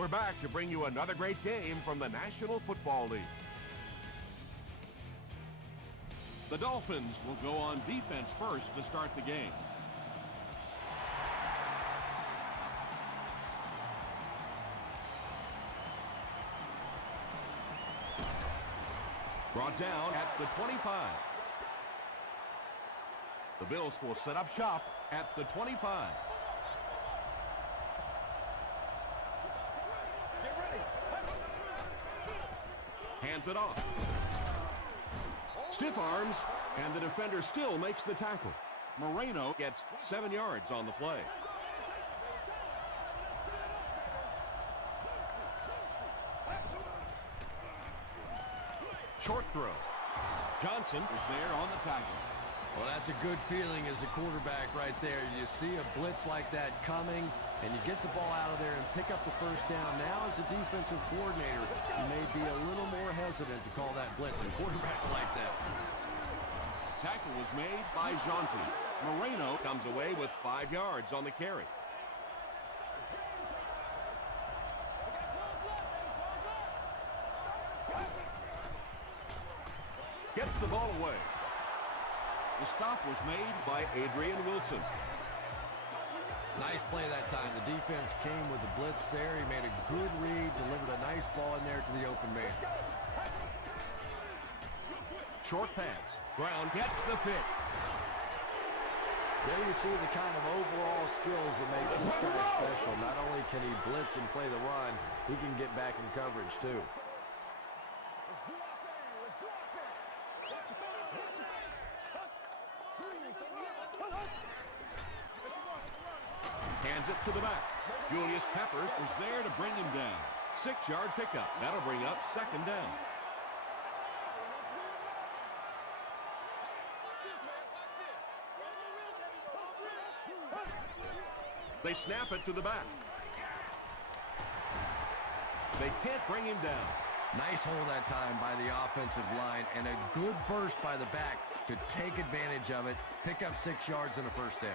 We're back to bring you another great game from the National Football League. The Dolphins will go on defense first to start the game. Brought down at the 25. The Bills will set up shop at the 25. Hands it off. Stiff arms, and the defender still makes the tackle. Moreno gets 7 yards on the play. Short throw. Johnson is there on the tackle. Well, that's a good feeling as a quarterback right there. You see a blitz like that coming, and you get the ball out of there and pick up the first down. Now, as a defensive coordinator, you may be a little more hesitant to call that blitz, and quarterbacks like that. Tackle was made by Jonty. Moreno comes away with 5 yards on the carry. Gets the ball away. The stop was made by Adrian Wilson. Nice play that time. The defense came with the blitz there. He made a good read, delivered a nice ball in there to the open man. Short pass. Brown gets the pick. There you see the kind of overall skills that makes this guy special. Not only can he blitz and play the run, he can get back in coverage too. Hands it to the back. Julius Peppers was there to bring him down. 6-yard pickup. That'll bring up second down. They snap it to the back. They can't bring him down. Nice hold that time by the offensive line, and a good burst by the back to take advantage of it, pick up 6 yards and a first down.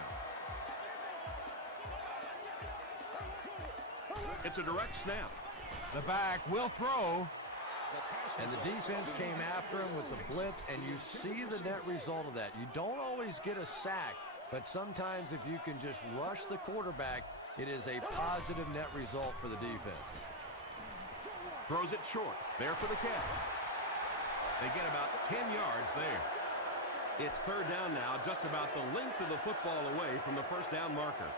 It's a direct snap. The back will throw. And the defense came after him with the blitz, and you see the net result of that. You don't always get a sack, but sometimes if you can just rush the quarterback, it is a positive net result for the defense. Throws it short. There for the catch. They get about 10 yards there. It's third down now, just about the length of the football away from the first down marker.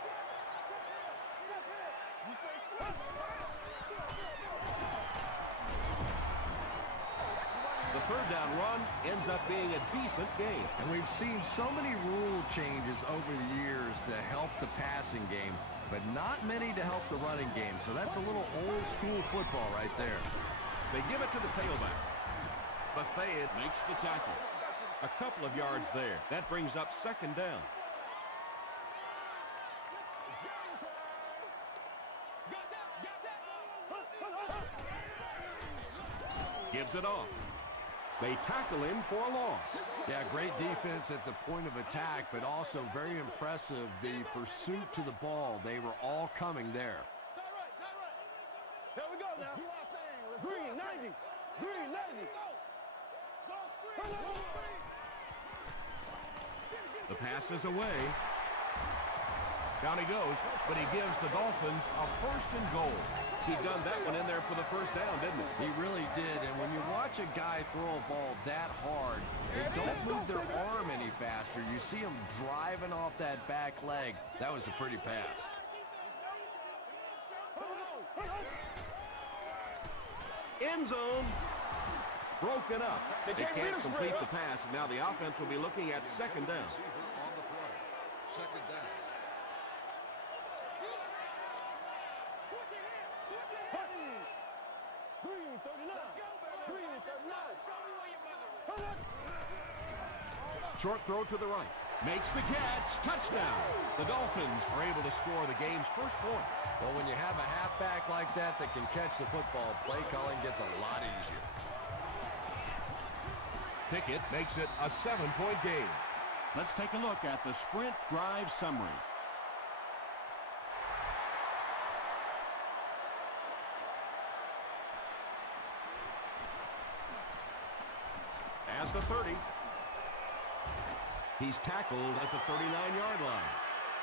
The third down run ends up being a decent game. And we've seen so many rule changes over the years to help the passing game, but not many to help the running game. So that's a little old school football right there. They give it to the tailback. Bethea makes the tackle. A couple of yards there. That brings up second down. Gives it off. They tackle him for a loss. Yeah, great defense at the point of attack, but also very impressive the pursuit to the ball. They were all coming there. Tie right. Here we go now. Let's do our thing. Green 90. Green 90. Go screen. The pass is away. Down he goes, but he gives the Dolphins a first and goal. He done that one in there for the first down, didn't he? He really did, and when you watch a guy throw a ball that hard, they don't move their arm any faster. You see him driving off that back leg. That was a pretty pass. End zone. Broken up. They can't complete the pass. Now the offense will be looking at second down. On the play. Second down. Green 39. Green 39. Short throw to the right. Makes the catch. Touchdown. The Dolphins are able to score the game's first points. Well, when you have a halfback like that can catch the football, play calling gets a lot easier. Pickett makes it a 7-point game. Let's take a look at the sprint drive summary. at the 30. He's tackled at the 39-yard line.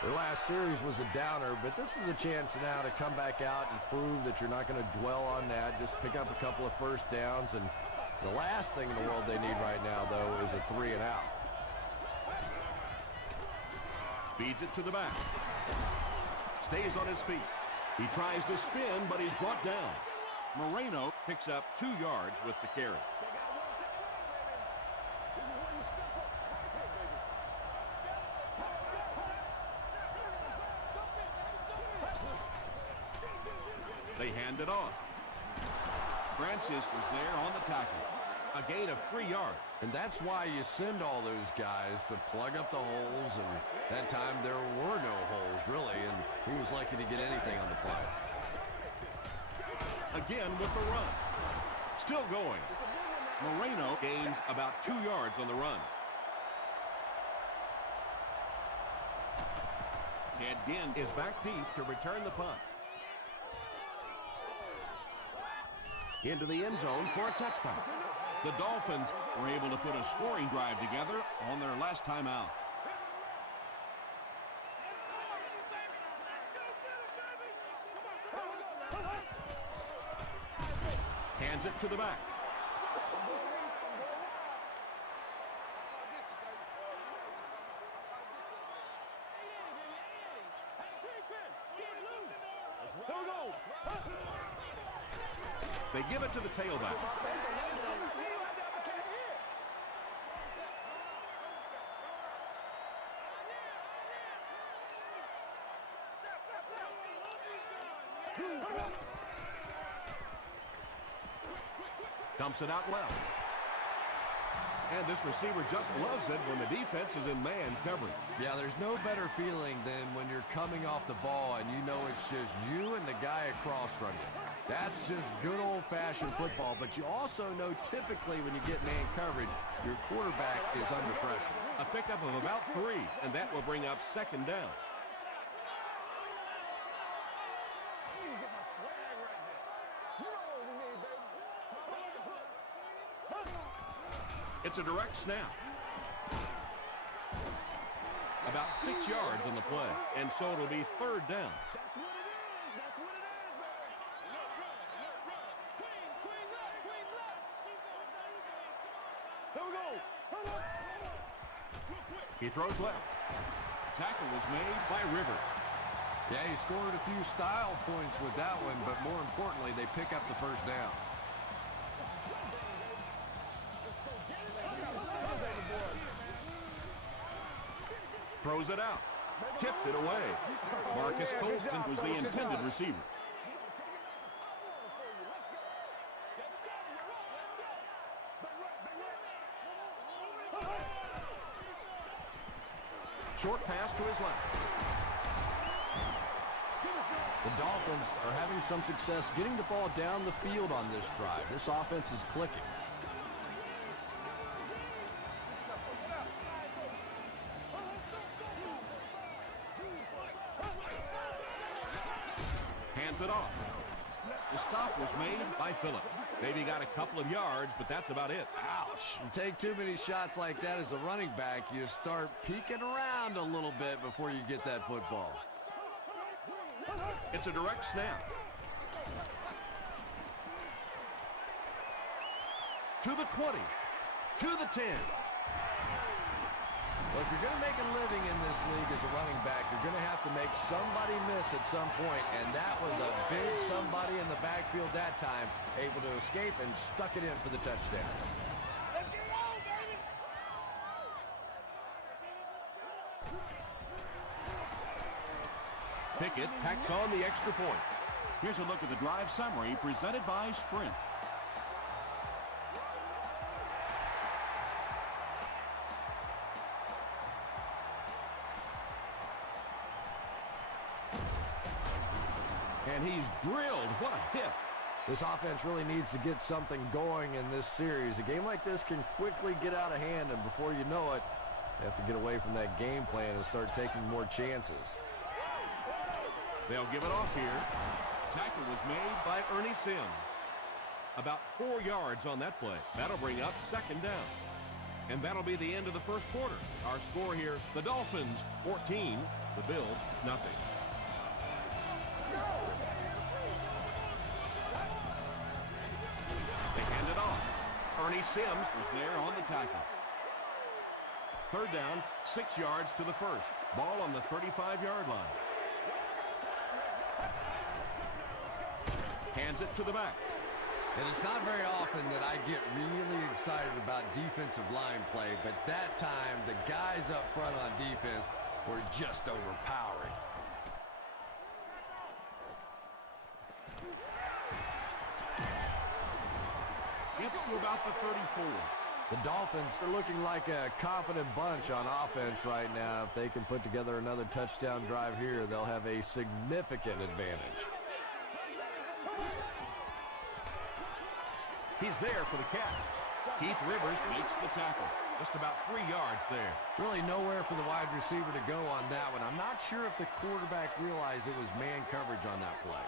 Their last series was a downer, but this is a chance now to come back out and prove that you're not going to dwell on that. Just pick up a couple of first downs, and the last thing in the world they need right now, though, is a 3-and-out. Feeds it to the back. Stays on his feet. He tries to spin, but he's brought down. Moreno picks up 2 yards with the carry. They hand it off. Francis is there on the tackle. A gain of 3 yards. And that's why you send all those guys to plug up the holes, and that time there were no holes, really, and he was lucky to get anything on the play. Again with the run. Still going. Moreno gains about 2 yards on the run. Ed Ginn is back deep to return the punt. Into the end zone for a touchdown. The Dolphins were able to put a scoring drive together on their last time out. Hands it to the back. Here we go. They give it to the tailback. Dumps it out well. And this receiver just loves it when the defense is in man coverage. Yeah, there's no better feeling than when you're coming off the ball and you know it's just you and the guy across from you. That's just good old-fashioned football, but you also know typically when you get man coverage, your quarterback is under pressure. A pickup of about 3, and that will bring up second down. It's a direct snap. About 6 yards on the play, and so it'll be third down. Here we go. He throws left. Tackle was made by River. Yeah, he scored a few style points with that one, but more importantly, they pick up the first down. Throws it out. Tipped it away. Marcus Colston was the intended receiver. Short pass to his left. The Dolphins are having some success getting the ball down the field on this drive. This offense is clicking. Hands it off. The stop was made by Phillip. Maybe got a couple of yards, but that's about it. Ouch. You take too many shots like that as a running back, you start peeking around a little bit before you get that football. It's a direct snap. To the 20. To the 10. Well, if you're going to make a living in this league as a running back, you're going to have to make somebody miss at some point, and that was a big somebody in the backfield that time, able to escape and stuck it in for the touchdown. Let's get it on, baby. Pickett packs on the extra point. Here's a look at the drive summary presented by Sprint. And he's drilled. What a hit. This offense really needs to get something going in this series. A game like this can quickly get out of hand, and before you know it, you have to get away from that game plan and start taking more chances. They'll give it off here. Tackle was made by Ernie Sims. About 4 yards on that play. That'll bring up second down. And that'll be the end of the first quarter. Our score here, the Dolphins 14, the Bills nothing. They hand it off. Ernie Sims was there on the tackle. Third down, 6 yards to the first. Ball on the 35-yard line. Hands it to the back. And it's not very often that I get really excited about defensive line play, but that time the guys up front on defense were just overpowering. Gets to about the 34. The Dolphins are looking like a confident bunch on offense right now. If they can put together another touchdown drive here, they'll have a significant advantage. He's there for the catch. Keith Rivers makes the tackle. Just about 3 yards there. Really nowhere for the wide receiver to go on that one. I'm not sure if the quarterback realized it was man coverage on that play.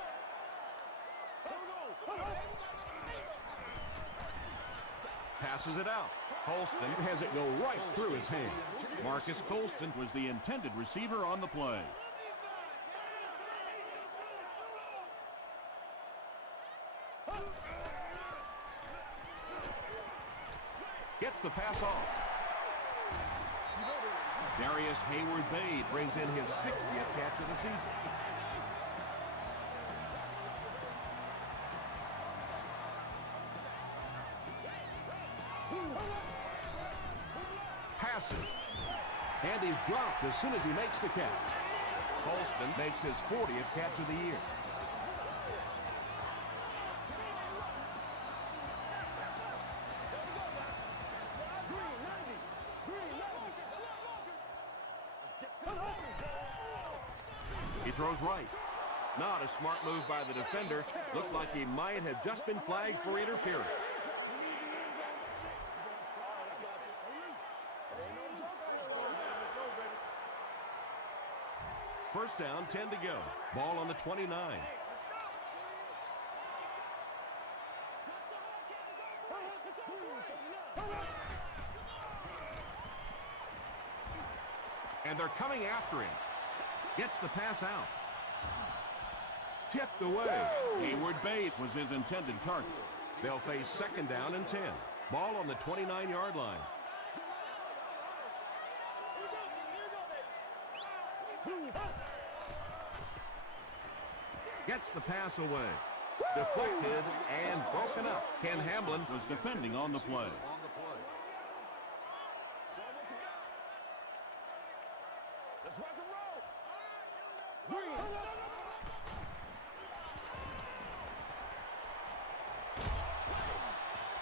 Passes it out. Colston has it go right through his hand. Marcus Colston was the intended receiver on the play. Gets the pass off. Darius Hayward-Bade brings in his 60th catch of the season. Passes. And he's dropped as soon as he makes the catch. Colston makes his 40th catch of the year. He throws right. Not a smart move by the defender. Looked like he might have just been flagged for interference. First down, 10 to go. Ball on the 29. And they're coming after him. Gets the pass out. Tipped away. Hayward-Bade was his intended target. They'll face second down and 10. Ball on the 29-yard line. Gets the pass away. Deflected and broken up. Ken Hamlin was defending on the play. Let's rock and roll.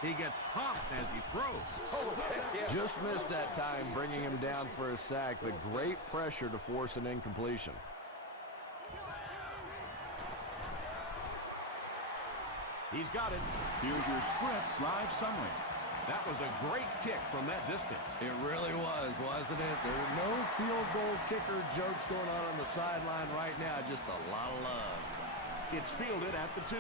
He gets popped as he throws. Just missed that time, bringing him down for a sack, but great pressure to force an incompletion. He's got it. Here's your script drive summary. That was a great kick from that distance. It really was, wasn't it? There were no field goal kicker jokes going on the sideline right now. Just a lot of love. It's fielded at the 2.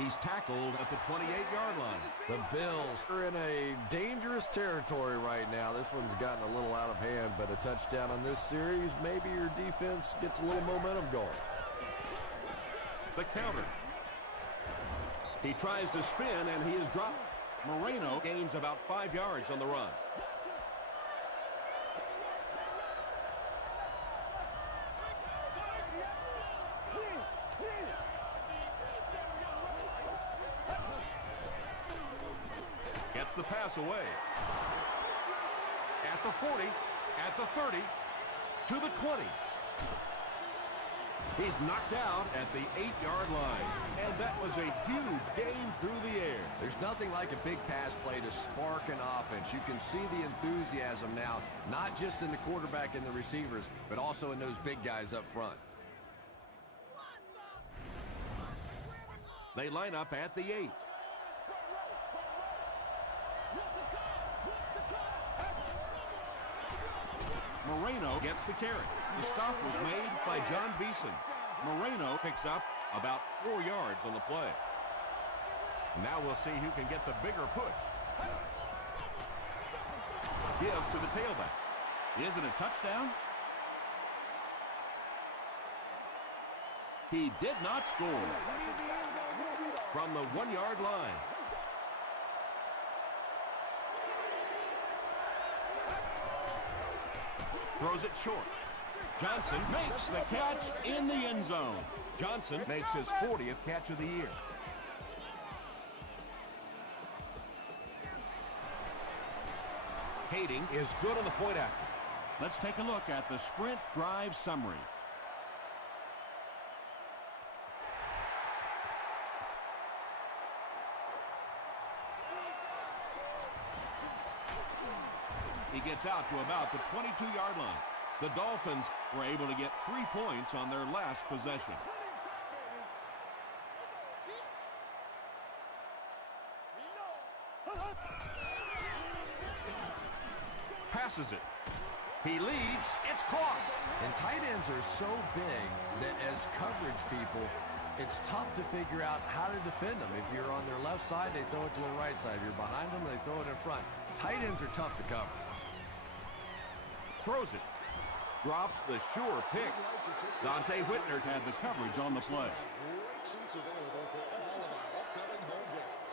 He's tackled at the 28-yard line. The Bills are in a dangerous territory right now. This one's gotten a little out of hand, but a touchdown on this series, maybe your defense gets a little momentum going. The counter. He tries to spin, and he is dropped. Moreno gains about 5 yards on the run. Gets the pass away. At the 40, at the 30, to the 20. He's knocked out at the 8-yard line, and that was a huge gain through the air. There's nothing like a big pass play to spark an offense. You can see the enthusiasm now, not just in the quarterback and the receivers, but also in those big guys up front. They line up at the 8. Moreno gets the carry. The stop was made by John Beeson. Moreno picks up about 4 yards on the play. Now we'll see who can get the bigger push. Gives to the tailback. Is it a touchdown? He did not score. From the 1-yard line. Throws it short. Johnson makes the catch in the end zone. Johnson makes his 40th catch of the year. Kading is good on the point after. Let's take a look at the sprint drive summary. He gets out to about the 22-yard line. The Dolphins were able to get 3 points on their last possession. Passes it. He leads. It's caught. And tight ends are so big that as coverage people, it's tough to figure out how to defend them. If you're on their left side, they throw it to the right side. If you're behind them, they throw it in front. Tight ends are tough to cover. Throws it. Drops the sure pick. Dante Whitner had the coverage on the play. Great seats available for all of our upcoming home games.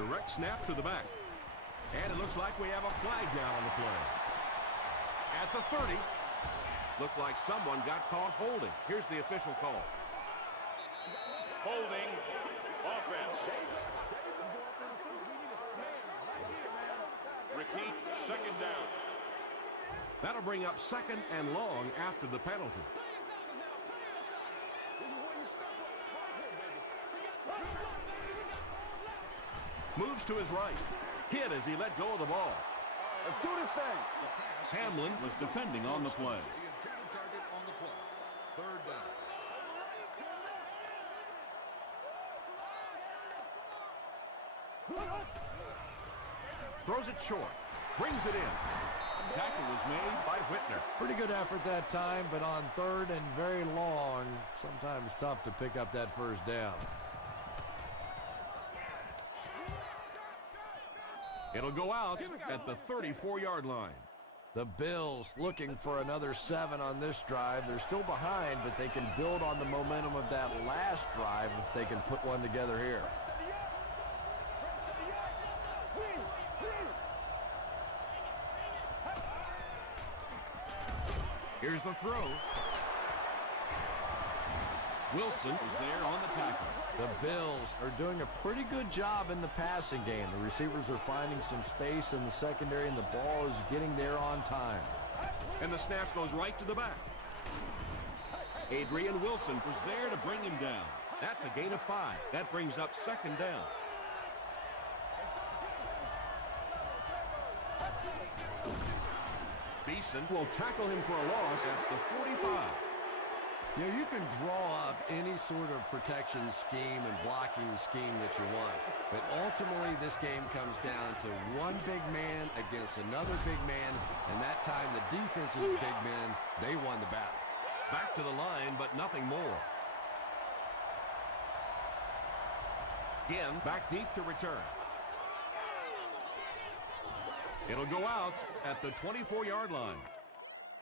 Direct snap to the back. And it looks like we have a flag down on the play. At the 30. Looked like someone got caught holding. Here's the official call. Holding offense. Repeat, second down. That'll bring up second and long after the penalty. Moves to his right. Hit as he let go of the ball. Let's do this thing. Hamlin was defending on the play. The intended target on the play. Third down. Throws it short. Brings it in. Tackle was made by Whitner. Pretty good effort that time, but on third and very long, sometimes tough to pick up that first down. It'll go out at the 34-yard line. The Bills looking for another 7 on this drive. They're still behind, but they can build on the momentum of that last drive if they can put one together here. Here's the throw. Wilson is there on the tackle. The Bills are doing a pretty good job in the passing game. The receivers are finding some space in the secondary, and the ball is getting there on time. And the snap goes right to the back. Adrian Wilson was there to bring him down. That's a gain of 5. That brings up second down. Beeson will tackle him for a loss at the 45. You know, you can draw up any sort of protection scheme and blocking scheme that you want. But ultimately, this game comes down to one big man against another big man. And that time, the defense's big men, they won the battle. Back to the line, but nothing more. Again, back deep to return. It'll go out at the 24-yard line.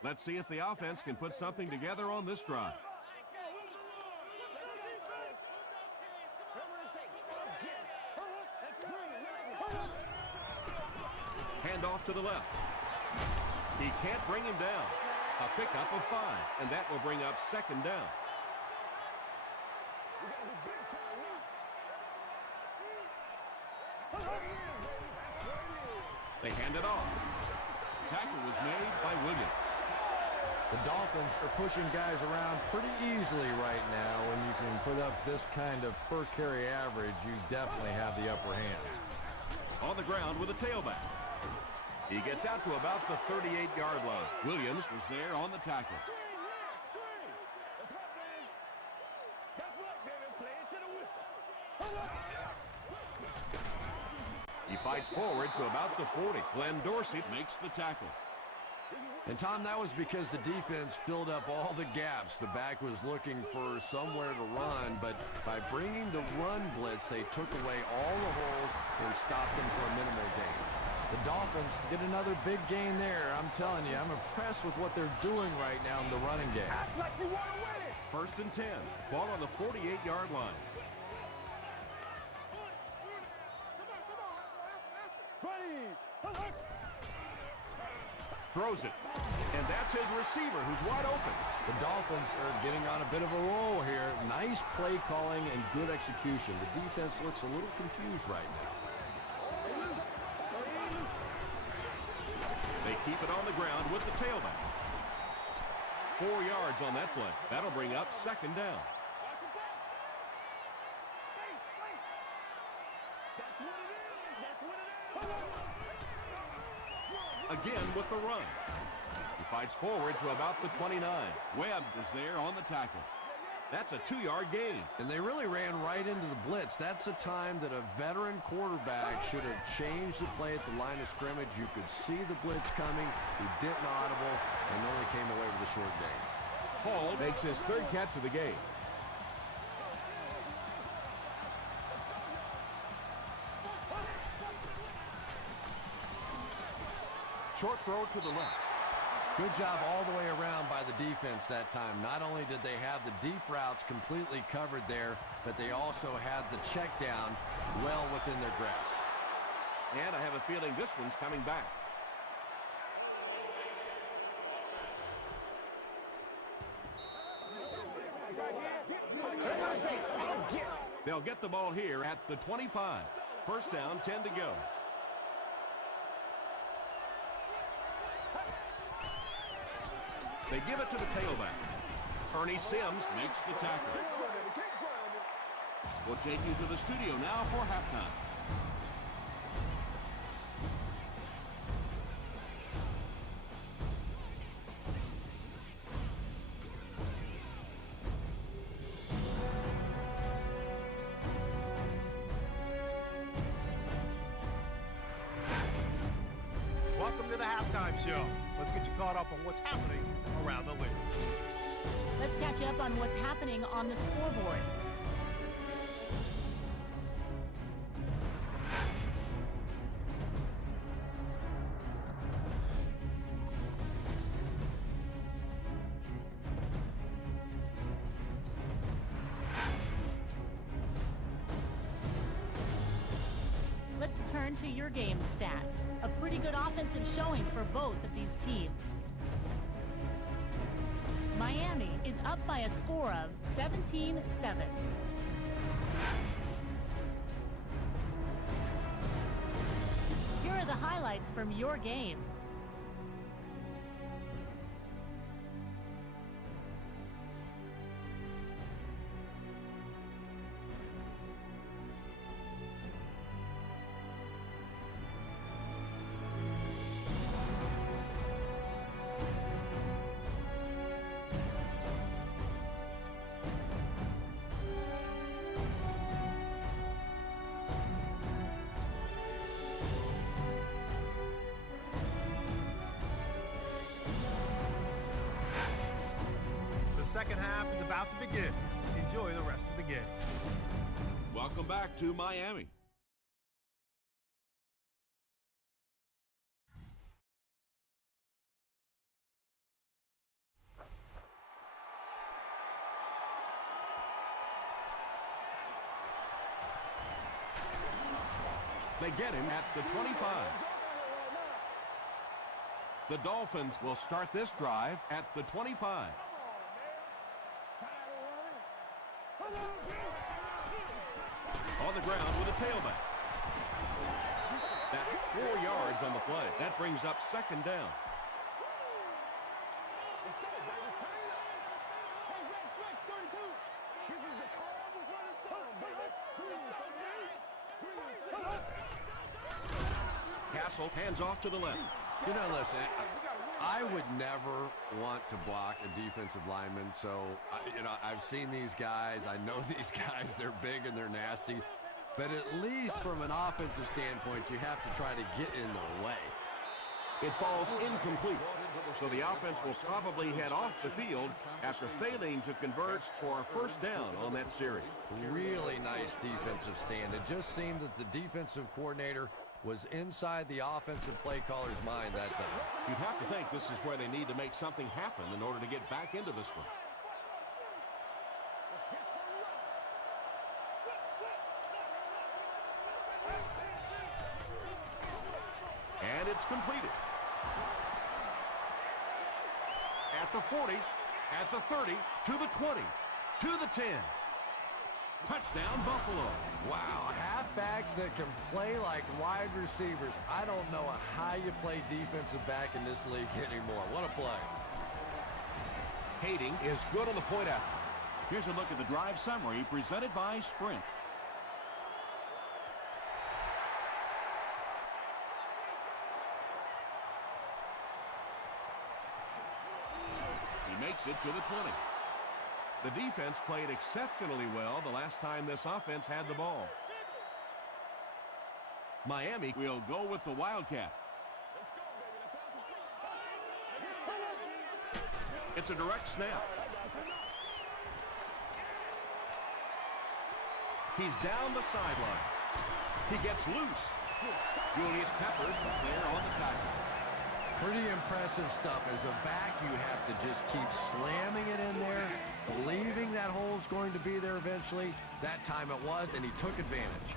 Let's see if the offense can put something together on this drive. Hand off to the left. He can't bring him down. A pickup of 5, and that will bring up second down. They hand it off. Tackle was made by Williams. The Dolphins are pushing guys around pretty easily right now. When you can put up this kind of per carry average, you definitely have the upper hand. On the ground with a tailback. He gets out to about the 38-yard line. Williams was there on the tackle. He fights forward to about the 40. Glenn Dorsey makes the tackle. And, Tom, that was because the defense filled up all the gaps. The back was looking for somewhere to run, but by bringing the run blitz, they took away all the holes and stopped them for a minimal gain. The Dolphins get another big gain there. I'm telling you, I'm impressed with what they're doing right now in the running game. Act like you want to win it. 1st and 10. Ball on the 48-yard line. Ready. Throws it. And that's his receiver who's wide open. The Dolphins are getting on a bit of a roll here. Nice play calling and good execution. The defense looks a little confused right now. They keep it on the ground with the tailback. 4 yards on that play. That'll bring up 2nd down. Again with the run. He fights forward to about the 29. Webb is there on the tackle. That's a 2-yard gain. And they really ran right into the blitz. That's a time that a veteran quarterback should have changed the play at the line of scrimmage. You could see the blitz coming. He didn't audible and only came away with a short gain. Hall makes his 3rd catch of the game. Short throw to the left. Good job all the way around by the defense that time. Not only did they have the deep routes completely covered there, but they also had the check down well within their grasp. And I have a feeling this one's coming back. They'll get the ball here at the 25. 1st down, 10 to go. They give it to the tailback. Ernie Sims makes the tackle. We'll take you to the studio now for halftime. Welcome to the halftime show. Let's get you caught up on what's happening around the league. Let's catch up on what's happening on the scoreboards. Let's turn to your game stats. A pretty good offensive showing for both of these teams. Miami is up by a score of 17-7. Here are the highlights from your game. The second half is about to begin. Enjoy the rest of the game. Welcome back to Miami. They get him at the 25. The Dolphins will start this drive at the 25. On the ground with a tailback. That's 4 yards on the play. That brings up 2nd down. Let's go, baby. Turn it up. Hey, Red Flex 32. This is the calm before the storm, baby. Castle hands off to the left. You know, listen, I would never want to block a defensive lineman, so, I've seen these guys. I know these guys. They're big and they're nasty. But at least from an offensive standpoint, you have to try to get in their way. It falls incomplete. So the offense will probably head off the field after failing to convert for a first down on that series. Really nice defensive stand. It just seemed that the defensive coordinator was inside the offensive play caller's mind that time. You'd have to think this is where they need to make something happen in order to get back into this one. And it's completed. At the 40, at the 30, to the 20, to the 10. Touchdown, Buffalo. Wow, halfbacks that can play like wide receivers. I don't know how you play defensive back in this league anymore. What a play. Hating is good on the point after. Here's a look at the drive summary presented by Sprint. He makes it to the 20. The defense played exceptionally well the last time this offense had the ball. Miami will go with the Wildcat. It's a direct snap. He's down the sideline. He gets loose. Julius Peppers was there on the tackle. Pretty impressive stuff. As a back, you have to just keep slamming it in there, believing that hole's going to be there eventually. That time it was, and he took advantage.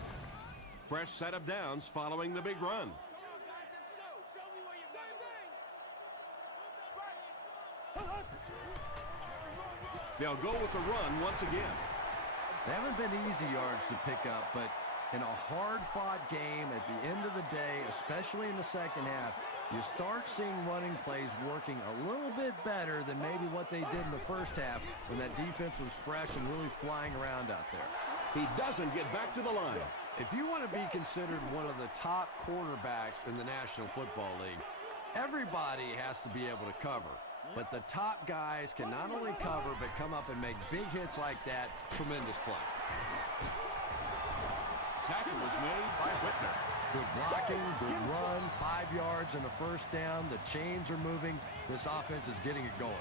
Fresh set of downs following the big run. They'll go with the run once again. They haven't been easy yards to pick up, but in a hard-fought game at the end of the day, especially in the second half, you start seeing running plays working a little bit better than maybe what they did in the first half when that defense was fresh and really flying around out there. He doesn't get back to the line. If you want to be considered one of the top quarterbacks in the National Football League, everybody has to be able to cover. But the top guys can not only cover, but come up and make big hits like that. Tremendous play. Tackle was made by Whitner. Good blocking, good run, 5 yards and a first down. The chains are moving. This offense is getting it going.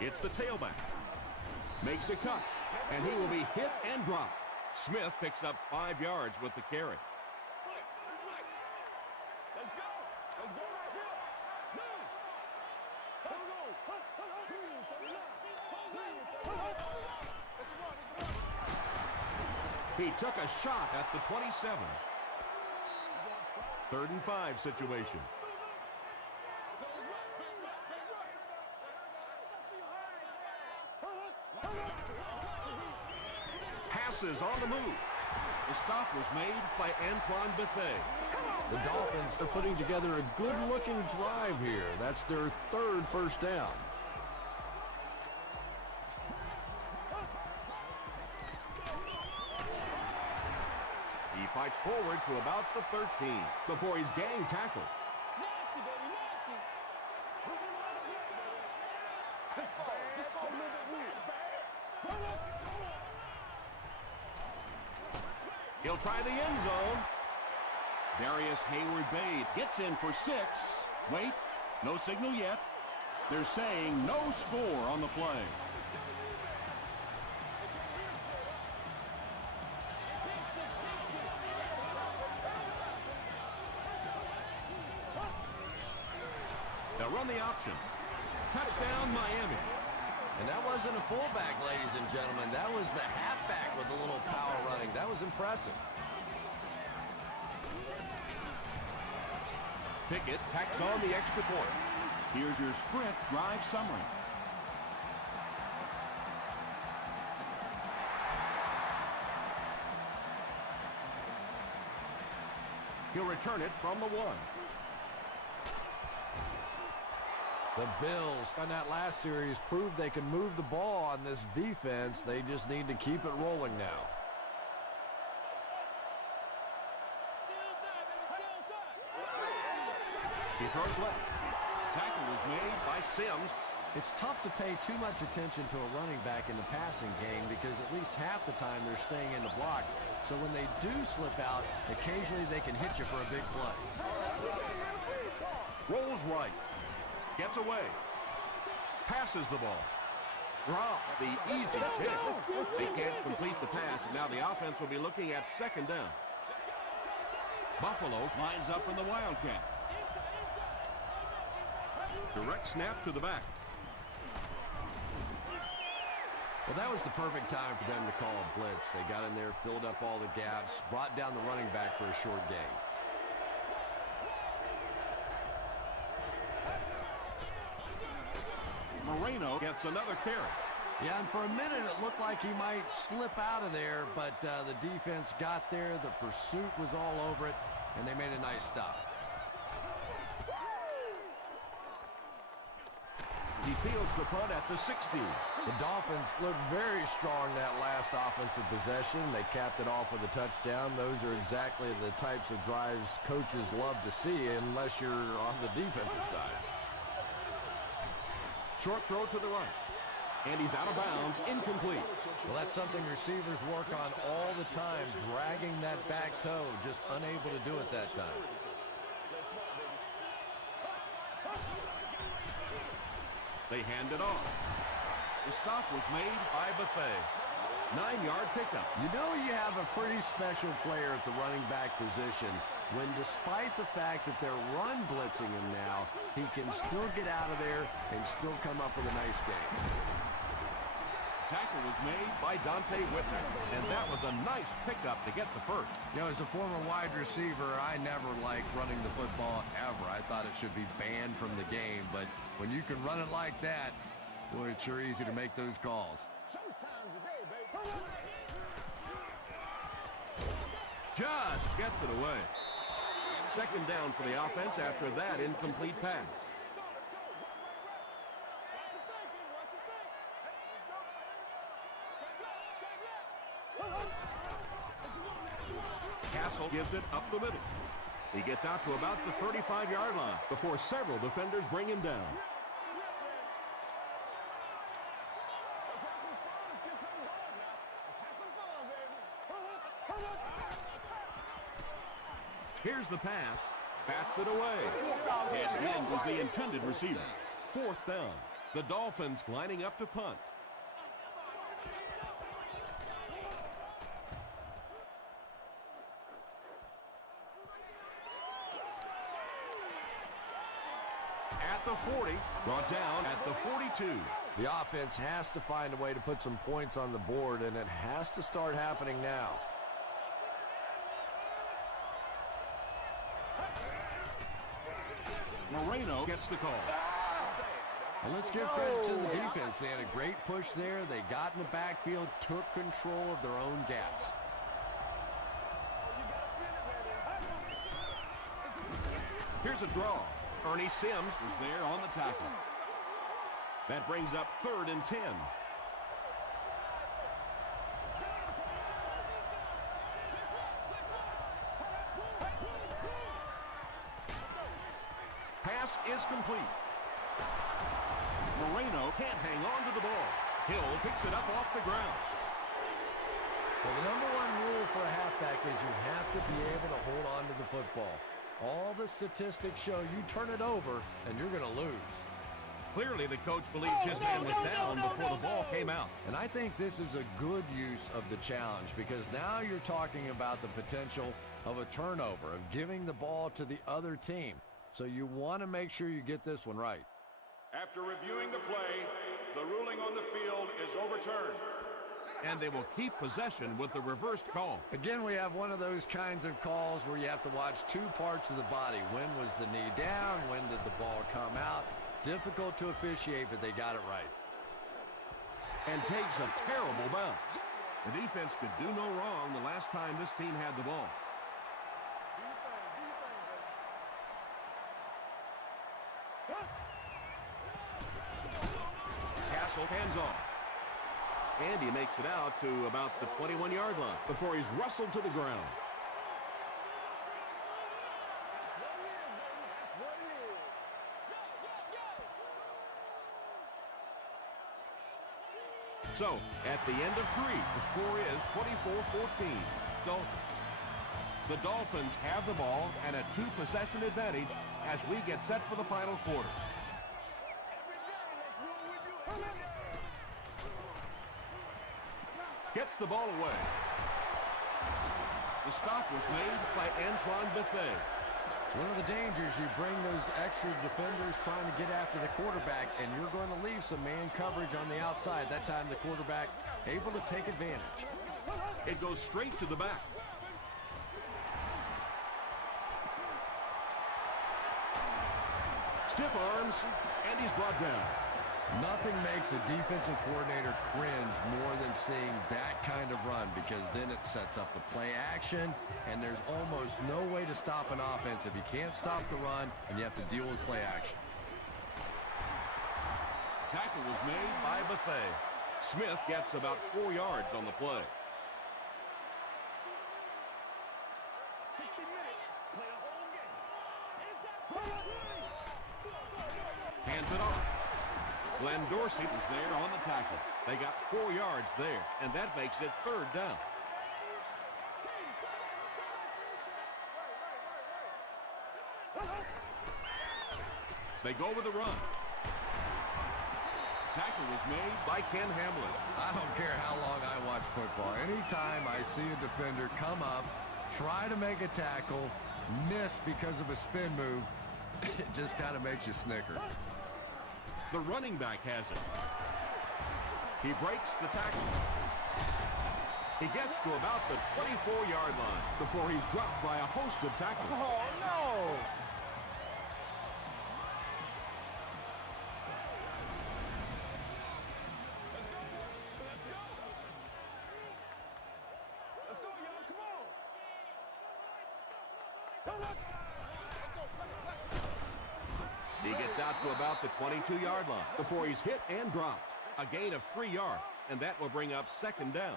It's the tailback. Makes a cut, and he will be hit and dropped. Smith picks up 5 yards with the carry. He took a shot at the 27. 3rd and 5 situation. Passes on the move. The stop was made by Antoine Bethea. The Dolphins are putting together a good-looking drive here. That's their 3rd first down. He fights forward to about the 13 before he's gang tackled. He'll try the end zone. Darius Hayward-Bade gets in for 6. Wait, no signal yet. They're saying no score on the play. They'll run the option. Touchdown, Miami. And that wasn't a fullback, ladies and gentlemen. That was the halfback with a little power running. That was impressive. Pickett tacks on the extra point. Here's your Sprint drive summary. He'll return it from the 1. The Bills on that last series proved they can move the ball on this defense. They just need to keep it rolling now. He throws left. Tackle was made by Sims. It's tough to pay too much attention to a running back in the passing game because at least half the time they're staying in the block. So when they do slip out, occasionally they can hit you for a big play. Rolls right. Gets away. Passes the ball. Drops the easy tip. They can't complete the pass, and now the offense will be looking at second down. Buffalo lines up in the Wildcat. Direct snap to the back. Well, that was the perfect time for them to call a blitz. They got in there, filled up all the gaps, brought down the running back for a short gain. Moreno gets another carry. Yeah, and for a minute it looked like he might slip out of there, but the defense got there, the pursuit was all over it, and they made a nice stop. He fields the punt at the 16. The Dolphins looked very strong that last offensive possession. They capped it off with a touchdown. Those are exactly the types of drives coaches love to see unless you're on the defensive side. Short throw to the right. And he's out of bounds, incomplete. Well, that's something receivers work on all the time, dragging that back toe, just unable to do it that time. They hand it off. The stop was made by Buffet. 9-yard pickup. You know you have a pretty special player at the running back position when, despite the fact that they're run blitzing him now, he can still get out of there and still come up with a nice game. Tackle was made by Dante Whitner, and that was a nice pickup to get the first. You know, as a former wide receiver, I never liked running the football ever. I thought it should be banned from the game, but when you can run it like that, boy, it's sure easy to make those calls. Just gets it away. Second down for the offense after that incomplete pass. Castle gives it up the middle. He gets out to about the 35-yard line before several defenders bring him down. Here's the pass. Bats it away. And in was the intended receiver. Fourth down. The Dolphins lining up to punt. At the 40, brought down at the 42. The offense has to find a way to put some points on the board, and it has to start happening now. Moreno gets the call. And let's give credit to the defense. They had a great push there. They got in the backfield, took control of their own gaps. Here's a draw. Ernie Sims is there on the tackle. That brings up 3rd and 10. Pass is complete. Moreno can't hang on to the ball. Hill picks it up off the ground. Well, the number one rule for a halfback is you have to be able to hold on to the football. All the statistics show you turn it over and you're going to lose. Clearly, the coach believes his man was down before the ball came out. And I think this is a good use of the challenge because now you're talking about the potential of a turnover, of giving the ball to the other team. So you want to make sure you get this one right. After reviewing the play, the ruling on the field is overturned. And they will keep possession with the reversed call. Again, we have one of those kinds of calls where you have to watch two parts of the body. When was the knee down? When did the ball come out? Difficult to officiate, but they got it right. And takes a terrible bounce. The defense could do no wrong the last time this team had the ball. Castle hands off. And he makes it out to about the 21-yard line before he's wrestled to the ground. So, at the end of 3, the score is 24-14. Dolphins. The Dolphins have the ball and a 2-possession advantage as we get set for the final quarter. Gets the ball away. The stop was made by Antoine Bethea. It's one of the dangers. You bring those extra defenders trying to get after the quarterback, and you're going to leave some man coverage on the outside. That time the quarterback able to take advantage. It goes straight to the back. Stiff arms, and he's brought down. Nothing makes a defensive coordinator cringe more than seeing that kind of run, because then it sets up the play action, and there's almost no way to stop an offense if you can't stop the run and you have to deal with play action. Tackle was made by Bethea. Smith gets about 4 yards on the play. 60 minutes, play a whole game. Hands it off. Glenn Dorsey was there on the tackle. They got 4 yards there, and that makes it 3rd down. They go with the run. Tackle was made by Ken Hamlin. I don't care how long I watch football. Anytime I see a defender come up, try to make a tackle, miss because of a spin move, it just kind of makes you snicker. The running back has it. He breaks the tackle. He gets to about the 24-yard line before he's dropped by a host of tacklers. Oh, no! Let's go, y'all. Come on! He gets out to about the 22-yard line before he's hit and dropped. A gain of 3 yards, and that will bring up 2nd down.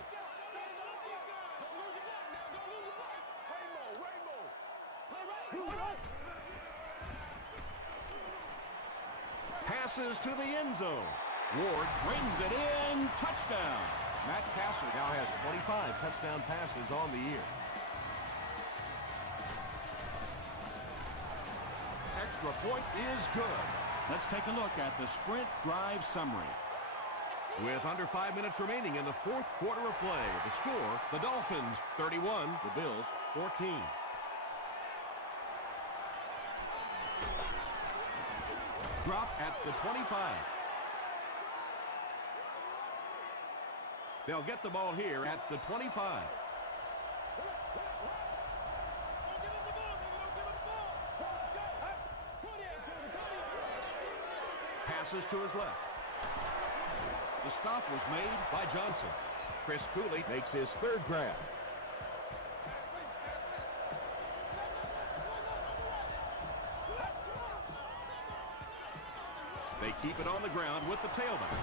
Passes to the end zone. Ward brings it in. Touchdown. Matt Castle now has 25 touchdown passes on the year. Extra point is good. Let's take a look at the sprint drive summary. With under 5 minutes remaining in the 4th quarter of play, the score, the Dolphins 31, the Bills 14. Drop at the 25. They'll get the ball here at the 25. Passes to his left. The stop was made by Johnson. Chris Cooley makes his 3rd grab. They keep it on the ground with the tailback.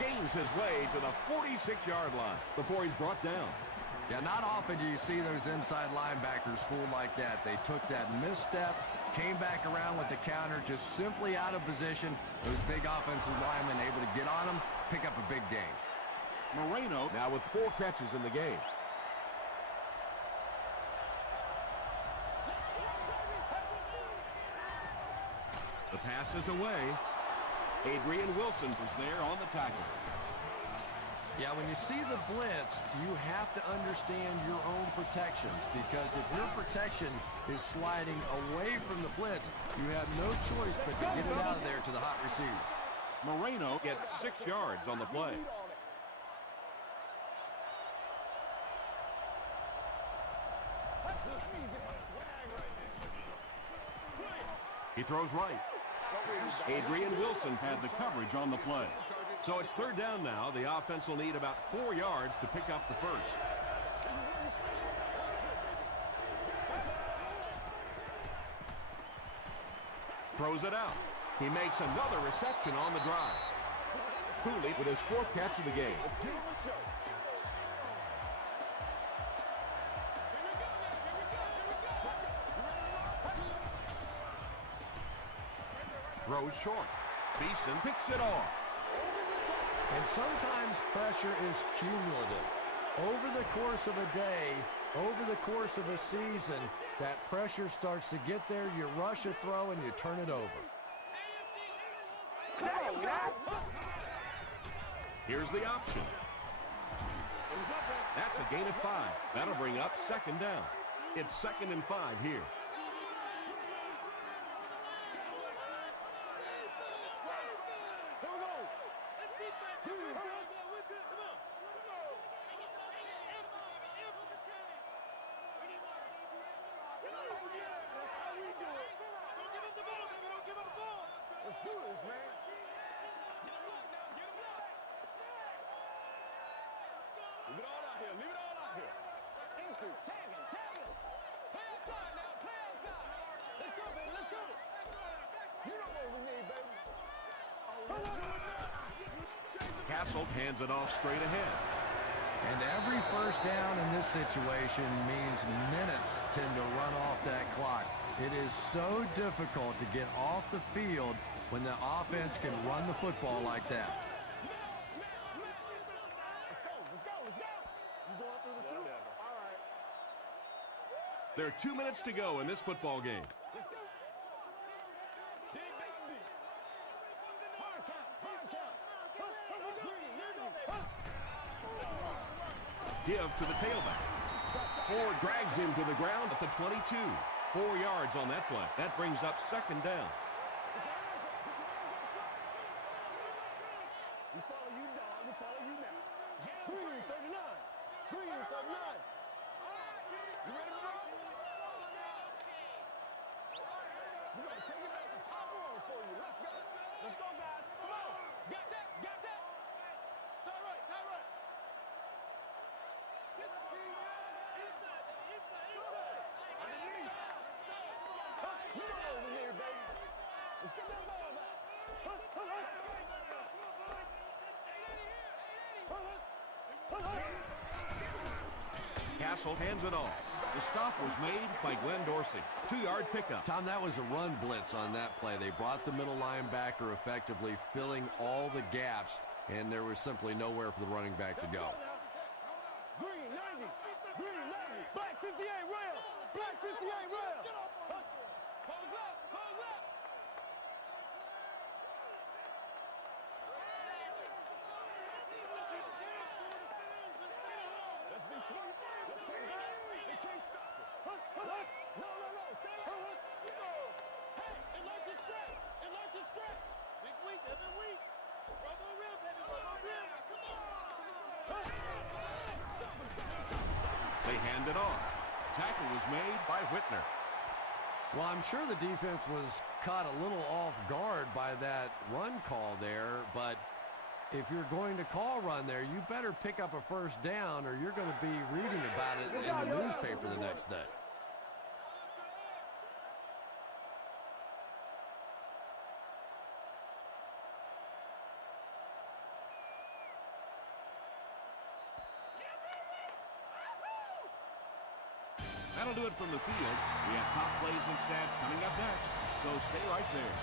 Gains his way to the 46-yard line before he's brought down. Yeah, not often do you see those inside linebackers fooled like that. They took that misstep, came back around with the counter, just simply out of position. Those big offensive linemen able to get on them, pick up a big gain. Moreno now with 4 catches in the game. The pass is away. Adrian Wilson was there on the tackle. Yeah, when you see the blitz, you have to understand your own protections, because if your protection is sliding away from the blitz, you have no choice but to get it out of there to the hot receiver. Moreno gets 6 yards on the play. He throws right. Adrian Wilson had the coverage on the play. So it's 3rd down now. The offense will need about 4 yards to pick up the first. Throws it out. He makes another reception on the drive. Cooley with his 4th catch of the game. Throws short. Beeson picks it off. And sometimes pressure is cumulative. Over the course of a day, over the course of a season, that pressure starts to get there, you rush a throw, and you turn it over. Here's the option. That's a gain of 5. That'll bring up second down. It's 2nd and 5 here. Let's do this, man. Leave it all out here. Leave it all out here. Empty. Tag him. Tag him. Play outside now. Play outside. Let's go, baby. Let's go. You know what we need, baby. Castle hands it off straight ahead. And every first down in this situation means minutes tend to run off that clock. It is so difficult to get off the field when the offense can run the football like that. Let's go. Let's go. Let's go. You going through the two? All right. There are 2 minutes to go in this football game. Let's go. Dig that deep. Hard count. Hard count. Give to the tailback. Ford drags him to the ground at the 22. 4 yards on that play. That brings up second down. We follow you, dog. We follow you now. Green, 39. Green, 39. You ready to roll? We're going to take it back to pop on for you. Let's go. Let's go, guys. Come on. Got that. Got that. Tie right. Tie right. Underneath. You know what we need, baby. Let's get that ball back. Castle hands it off. The stop was made by Glenn Dorsey. 2-yard pickup. Tom, that was a run blitz on that play. They brought the middle linebacker effectively filling all the gaps, and there was simply nowhere for the running back to go. Green 90. Green 90. Black 58 rail. Black 58 rail. Pose up. Pose up. Let's be sweet. Let's be right. They can't stop us. No. Stay like that. Hey, it likes to stretch. It likes to stretch. Big week. Every week. Robo real, baby. Robo real. Come on. They hand it off. Tackle was made by Whitner. Well, I'm sure the defense was caught a little off guard by that run call there, but if you're going to call run there, you better pick up a first down or you're going to be reading about it in the newspaper the next day. That'll do it from the field. We have top plays and stats coming up next, so stay right there.